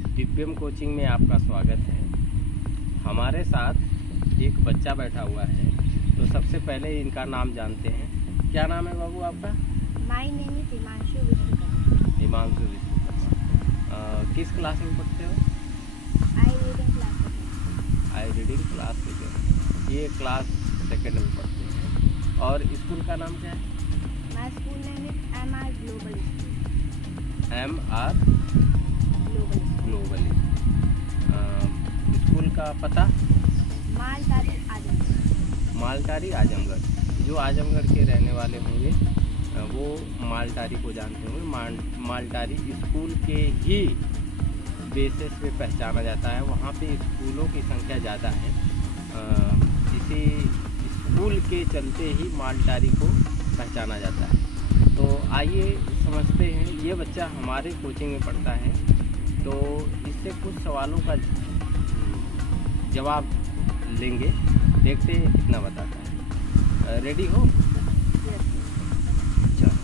दिव्यम coaching में आपका स्वागत है। हमारे साथ एक बच्चा बैठा हुआ है, तो सबसे पहले इनका नाम जानते हैं। क्या नाम है बाबू आपका? My name is Himanshu Vishwakarma. Himanshu Vishwakarma. किस क्लास में पढ़ते हो? आई रीडिंग क्लास में। I reading class second. ये क्लास सेकेंड में पढ़ते हैं। और स्कूल का नाम क्या है? My school name is MR global school. MR global school का पता? मालटारी आजमगढ़। मालटारी आजमगढ़। जो आजमगढ़ के रहने वाले होंगे वो मालटारी को जानते होंगे। मालटारी स्कूल के ही बेसिस पे पहचाना जाता है। वहाँ पे स्कूलों की संख्या ज़्यादा है। इसी स्कूल के चलते ही मालटारी को पहचाना जाता है। तो आइए समझते हैं। ये बच्चा हमारे कोचिंग में पढ़ता है, तो इससे कुछ सवालों का जवाब लेंगे। देखते हैं कितना बताता है। रेडी हो? चलो,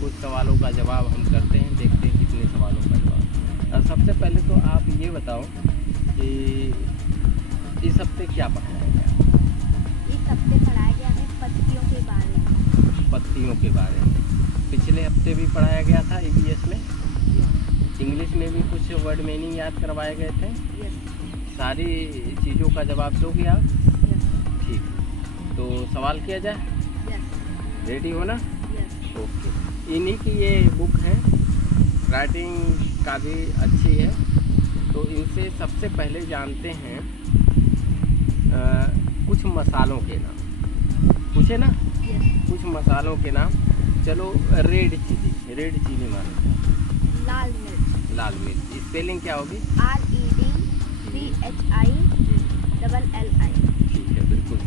कुछ सवालों का जवाब हम करते हैं, देखते हैं कितने सवालों का जवाब। सबसे पहले तो आप ये बताओ कि इस हफ्ते क्या पढ़ाया गया? इस हफ्ते पढ़ाया गया है पत्तियों के बारे में। पत्तियों के बारे में। पिछले हफ्ते भी पढ़ाया गया था EVS में। इंग्लिश में भी कुछ वर्ड मीनिंग याद करवाए गए थे। सारी चीज़ों का जवाब दोगे आप? ठीक, तो सवाल किया जाए। रेडी हो ना? ओके। इन्हीं की ये बुक है, राइटिंग काफ़ी अच्छी है। तो इनसे सबसे पहले जानते हैं कुछ मसालों के नाम। पूछे ना? कुछ मसालों के नाम। चलो, रेड चिली मानो। लाल मिर्च। लाल मिर्च। स्पेलिंग क्या होगी? REDCHI LLI। ठीक है, बिल्कुल।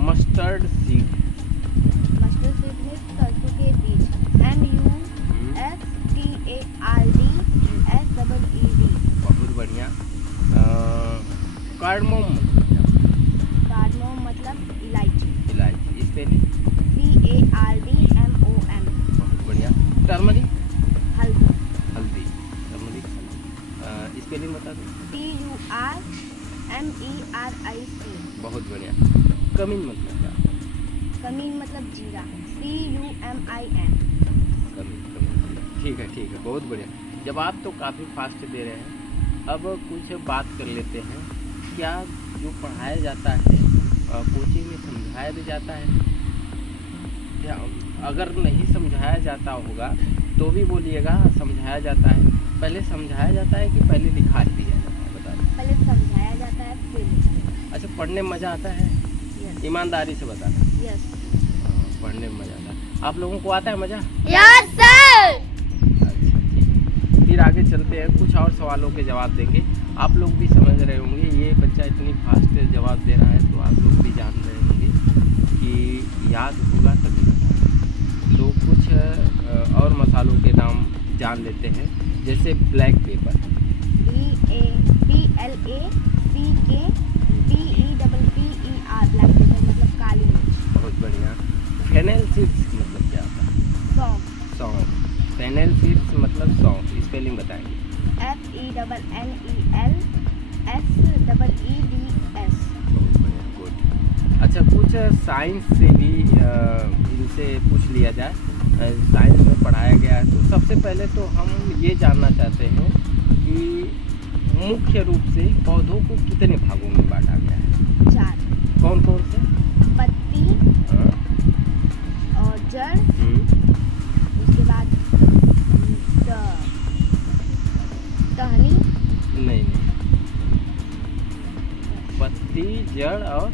Mustard seed. मस्टर्ड सीड में सरसों के बीज। MUSTARDSEED। बहुत बढ़िया। कार्डमोम। कार्डमोम मतलब इलायची। इलायची। स्पेलिंग? CARDMOM। बहुत बढ़िया। टर्मरिक। हल्दी। हल्दी। टर्मरिक। स्पेलिंग बता दो। TURMERIC। बहुत बढ़िया। कमीन मतलब क्या? कमीन मतलब जीरा। CUMIN। कमीन। ठीक है, बहुत बढ़िया। जवाब तो काफ़ी फास्ट दे रहे हैं। अब कुछ बात कर लेते हैं। क्या जो पढ़ाया जाता है कोचिंग में समझाया भी जाता है? क्या अगर नहीं समझाया जाता होगा तो भी बोलिएगा समझाया जाता है। पहले समझाया जाता है कि पहले लिखा दिया जाता है? बता दें। पहले समझाया जाता है फिर लिखा। अच्छा, पढ़ने में मज़ा आता है? यस। ईमानदारी से बताना। यस। पढ़ने में मज़ा आता है। आप लोगों को आता है मज़ा? Yes sir. अच्छा, ठीक। फिर आगे चलते हैं, कुछ और सवालों के जवाब देंगे। आप लोग भी समझ रहे होंगे, ये बच्चा इतनी फास्ट जवाब दे रहा है तो आप लोग भी जान रहे होंगे कि याद होगा तभी बताएं। तो कुछ और मसालों के नाम जान लेते हैं, जैसे black pepper. BLACKPEPPER। Black pepper मतलब काली मिर्च। बहुत बढ़िया। फेनेल सीड्स मतलब क्या होता है? सौंफ। सौंफ। फेनेल सीड्स मतलब सौंफ। स्पेलिंग बताएंगे? FENNELSEEDS। बहुत बढ़िया, गुड। अच्छा, कुछ साइंस से भी इनसे पूछ लिया जाए। साइंस में पढ़ाया गया है, तो सबसे पहले तो हम ये जानना चाहते हैं कि मुख्य रूप से पौधों को कितने भागों में बांटा गया है? 4। कौन कौन से? पत्ती हाँ। और जड़। उसके बाद टहनी। नहीं, पत्ती, जड़ और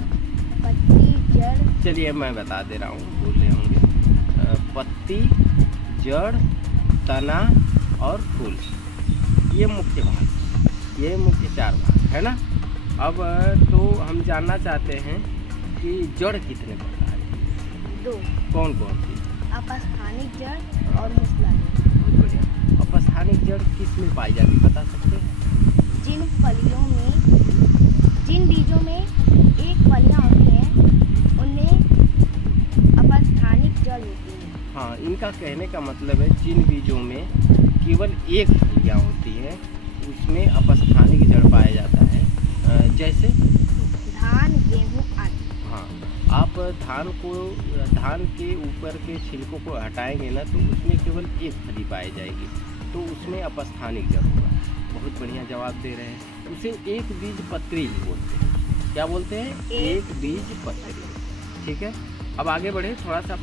पत्ती जड़। चलिए मैं बता दे रहा हूँ, भूल रहे होंगे। पत्ती, जड़, तना और फूल। ये मुख्य भाग, ये मुख्य 4 भाग है ना। अब तो हम जानना चाहते हैं कि जड़ कितने प्रकार की? 2। कौन कौन सी? अपस्थानिक जड़ और मूसलाधार। बहुत बढ़िया। अपस्थानिक जड़ किस में पाई जाती, बता सकते हैं? जिन बीजों में एक फलियां होती हैं उनमें अपस्थानिक जड़ होती है। हाँ, इनका कहने का मतलब है जिन बीजों में केवल एक फलियाँ होती हैं उसमें अपस्थानिक जड़ पाया जाता है। जैसे धान, गेहूँ आदि। हाँ, आप धान के ऊपर के छिलकों को हटाएंगे ना तो उसमें केवल एक फली पाई जाएगी, तो उसमें अपस्थानिक जड़ होगा। बहुत बढ़िया जवाब दे रहे हैं। उसे एक बीज पत्री ही बोलते हैं। क्या बोलते हैं? एक बीज पत्री। ठीक है, अब आगे बढ़े। थोड़ा सा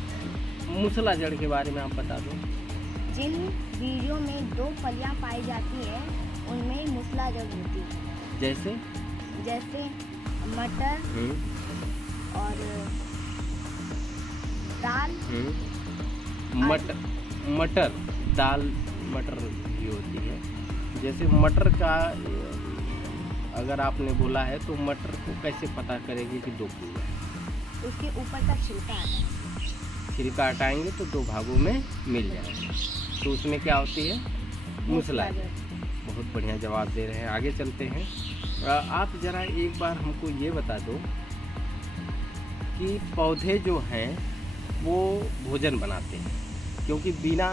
मूसला जड़ के बारे में आप बता दो। जिन बीजों में 2 फलियां पाई जाती हैं उनमें मूसला जड़ होती है। जैसे मटर और दाल। मटर दाल मटर भी होती है। जैसे मटर का अगर आपने बोला है तो मटर को कैसे पता करेंगे कि 2 फली है? उसके ऊपर का छिलका आता है। छिलका हटाएंगे तो 2 भागों में मिल जाएगा, तो उसमें क्या होती है? मूसला जड़। बहुत बढ़िया जवाब दे रहे हैं। आगे चलते हैं। आप ज़रा एक बार हमको ये बता दो कि पौधे जो हैं वो भोजन बनाते हैं, क्योंकि बिना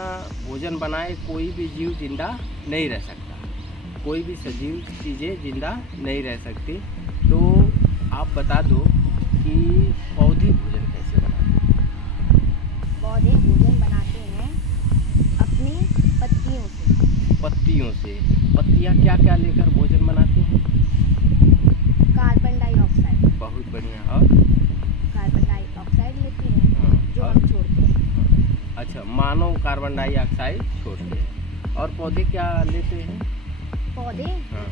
भोजन बनाए कोई भी जीव जिंदा नहीं रह सकता, कोई भी सजीव चीज़ें जिंदा नहीं रह सकती। तो आप बता दो कि पौधे भोजन कैसे बनाते हैं? पौधे भोजन बनाते हैं अपनी पत्तियों से। पत्तियों से। पत्तियाँ क्या क्या लेकर भोजन बनाती हैं? Carbon dioxide. बहुत बढ़िया। और कार्बन डाइऑक्साइड लेती हैं जो हम छोड़ते हैं। अच्छा, मानव कार्बन डाइऑक्साइड छोड़ते हैं और पौधे क्या लेते हैं? पौधे हाँ,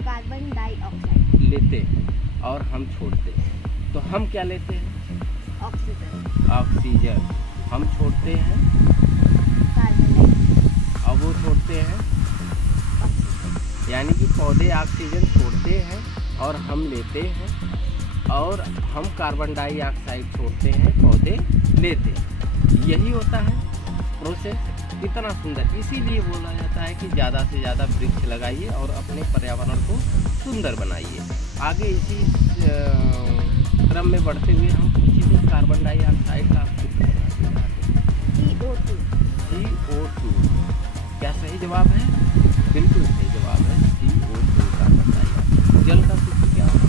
कार्बन डाइऑक्साइड लेते हैं और हम छोड़ते हैं। तो हम क्या लेते हैं? ऑक्सीजन। ऑक्सीजन। हम छोड़ते हैं कार्बन डाइऑक्साइड और वो छोड़ते हैं ऑक्सीजन। यानी कि पौधे ऑक्सीजन छोड़ते हैं और हम लेते हैं, और हम कार्बन डाइऑक्साइड छोड़ते हैं, पौधे लेते हैं। यही होता है प्रोसेस। कितना सुंदर। इसीलिए बोला जाता है कि ज़्यादा से ज़्यादा वृक्ष लगाइए और अपने पर्यावरण को सुंदर बनाइए। आगे इसी क्रम में बढ़ते हुए हम पूछेंगे कार्बन डाइऑक्साइड का CO2। CO2 क्या सही जवाब है? बिल्कुल सही जवाब है। CO2 carbon dioxide. जल का सूत्र क्या होगा?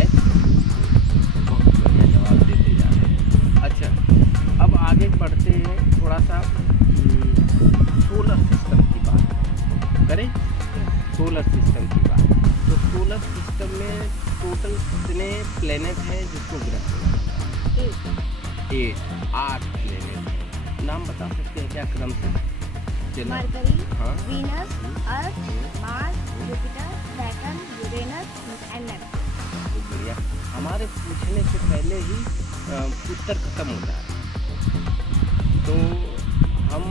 H2O। बहुत बढ़िया जवाब देते जा रहे हैं। अच्छा, अब आगे बढ़ते हैं। थोड़ा सा सोलर सिस्टम की बात करें। सोलर सिस्टम की बात, तो सोलर सिस्टम में टोटल कितने प्लेनेट हैं जिसको ग्रह बोला जाता है? 8 प्लेनेट हैं। नाम बता सकते हैं क्या क्रम से? मरकरी, हाँ, Venus, earth, Mars, Jupiter, Saturn, Uranus and Neptune. बहुत बढ़िया। हमारे पूछने से पहले ही उत्तर खत्म हो जा रहा है, तो हम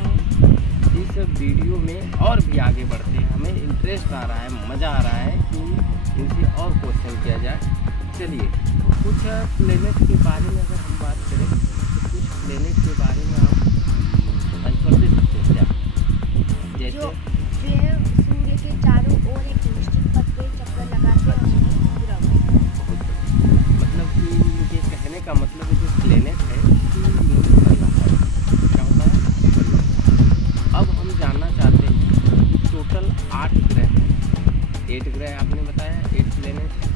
इस वीडियो में और भी आगे बढ़ते हैं। हमें इंटरेस्ट आ रहा है, मज़ा आ रहा है कि इनसे और क्वेश्चन किया जाए। चलिए, कुछ प्लेनेट के बारे में अगर हम बात करें तो कुछ प्लेनेट के बारे में आप आंसर दे सकते हैं क्या? जैसे जो सूर्य के चारों ओर एक निश्चित पथ पे चक्कर लगाते हैं उन्हें ग्रह बोलते हैं। बहुत बढ़िया। मतलब कि इनके कहने का मतलब है जो प्लेनेट है कि इन्होंने बदला है। क्या होता है? बदला। अब हम जानना चाहते हैं कि टोटल 8 ग्रह हैं। 8 ग्रह आपने बताया, 8 प्लेनेट हैं।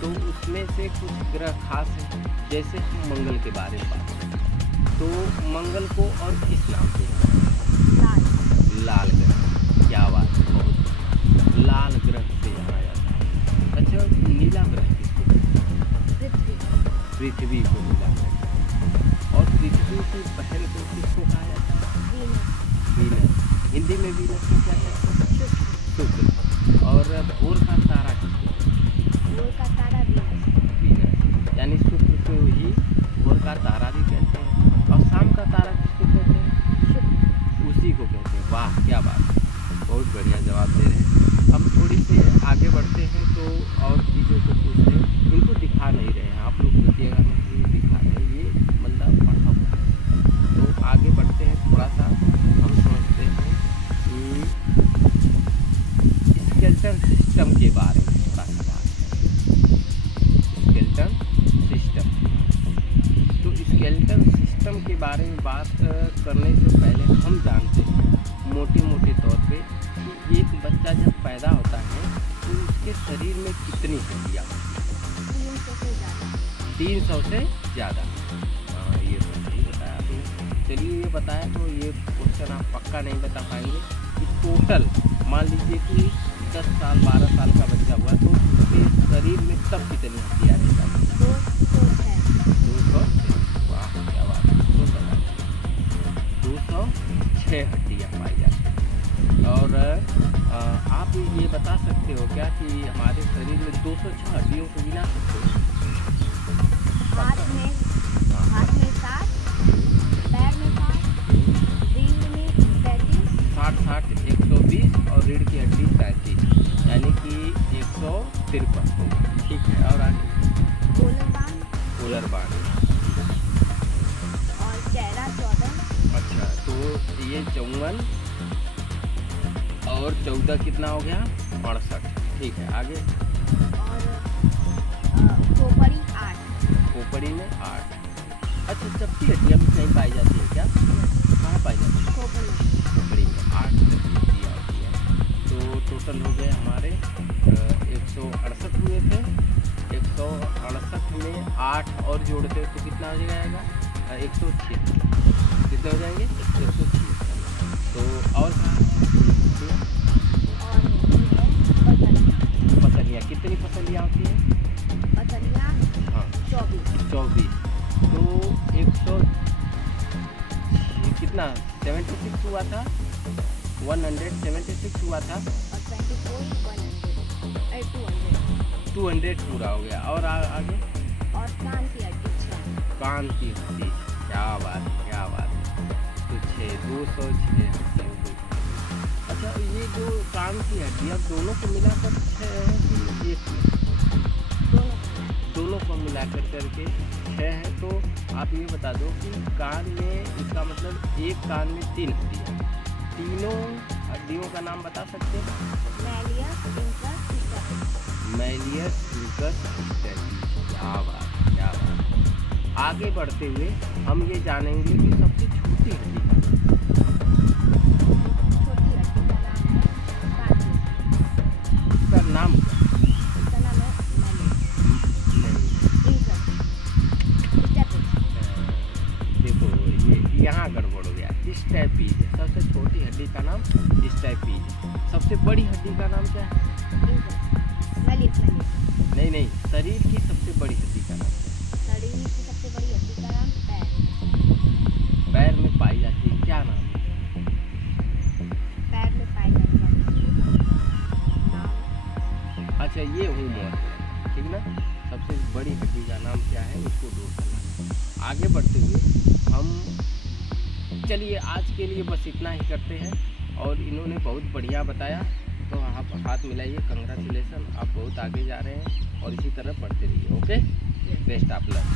तो उसमें से कुछ ग्रह खास हैं। जैसे हम मंगल के बारे में बात करें तो मंगल को और किस नाम से? लाल ग्रह। क्या बात है, बहुत लाल ग्रह से जाना जाता है। अच्छा, नीला ग्रह किसको कहते हैं? पृथ्वी को नीला ग्रह। और पृथ्वी की बहन को किसको कहा जाता है? वीनस। हिंदी में वीनस को क्या कहते हैं? शुक्र। और भोर का तारा किसको? भोर का तारा वीनस। यानी शुक्र को ही भोर का तारा भी कहते हैं। और शाम का तारा किसको कहते हैं? उसी को कहते हैं। वाह, क्या बात है, बहुत बढ़िया जवाब दे रहे हैं। हम थोड़ी सी आगे बढ़ते हैं तो और चीज़ों को पूछते हैं। इनको दिखा नहीं रहे हैं, आप लोग सोचिएगा नहीं कि दिखा रहे हैं, ये मतलब पढ़ा हुआ है। तो आगे बढ़ते हैं थोड़ा सा। हम समझते हैं कि स्केलेटन सिस्टम के बारे में थोड़ा सा बात है। Skeleton system. तो स्केलेटन सिस्टम के बारे में बात करने से पहले हम जानते हैं मोटे मोटे तौर पे कि एक बच्चा जब पैदा होता है तो उसके शरीर में कितनी हड्डियाँ होती हैं? 300 से 300 ज़्यादा। से ज़्यादा। हाँ, ये तो सही बताया आपने। चलिए ये बताया तो ये क्वेश्चन आप पक्का नहीं बता पाएंगे कि टोटल मान लीजिए कि 10 साल 12 साल का बच्चा हुआ तो उसके शरीर में तब कितनी हड्डियाँ रहती हैं? 206। 206। वाह क्या बात है, 206 हड्डियाँ पाई जाती हैं। और आप ये बता सकते हो क्या कि हमारे शरीर में 206 हड्डियों को गिना सकते हो? हाथ में 7, पैर में 7, रीढ़ में 35, 60 120 और रीढ़ की हड्डी 37 यानी कि 153। ठीक है, और आगे कोलर बांध और चेहरा 14। अच्छा, तो ये 54 और 14 कितना हो गया? 68। ठीक है, आगे और खोपड़ी 8। खोपड़ी में 8। अच्छा, सबकी हड्डियाँ भी नहीं पाई जाती है क्या? कहाँ पाई जाती है? खोपड़ी में 8 हड्डियाँ होती हैं। तो टोटल हो गए हमारे 168 हुए थे। 168 में 8 और जोड़ते तो कितना हो जाएगा? 106। कितने हो जाएंगे? 106। तो और पसलियाँ कितनी पसलियाँ होती हैं? हाँ 24। तो 100 कितना 76 हुआ था, 176 हुआ था, 200 पूरा हो गया। और आगे और कान की हड्डी 6। कान की हड्डी। क्या बात है, क्या बात है। तो 206 हड्डियाँ हो गई। अच्छा, ये जो कान की हड्डियाँ दोनों को मिलाकर 6 है कि एक में? दोनों को मिलाकर करके 6 है। तो आप ये बता दो कि कान में, इसका मतलब एक कान में 3 हड्डियाँ, तीनों हड्डियों का नाम बता सकते हैं? Malleus, incus, stapes. क्या बात, क्या बात। आगे बढ़ते हुए हम ये जानेंगे कि सबसे छोटी हड्डी का नाम देखो, ये यहाँ गड़बड़ हो गया। स्टेपीज, सबसे छोटी हड्डी का नाम स्टेपीज। सबसे बड़ी हड्डी का नाम क्या है? नहीं, शरीर की सबसे बड़ी हड्डी का नाम? पैर में पाई जाती है, क्या नाम है? पैर में पाई जाने वाली अच्छा, ये होमवर्क है, ठीक ना? सबसे बड़ी हड्डी का नाम क्या है, उसको ढूंढ करना। आगे बढ़ते हुए हम चलिए आज के लिए बस इतना ही करते हैं। और इन्होंने बहुत बढ़िया बताया, तो आप हाथ मिलाइए। कंग्रेचुलेसन, आप बहुत आगे जा रहे हैं और इसी तरह पढ़ते रहिए। Okay, best of luck.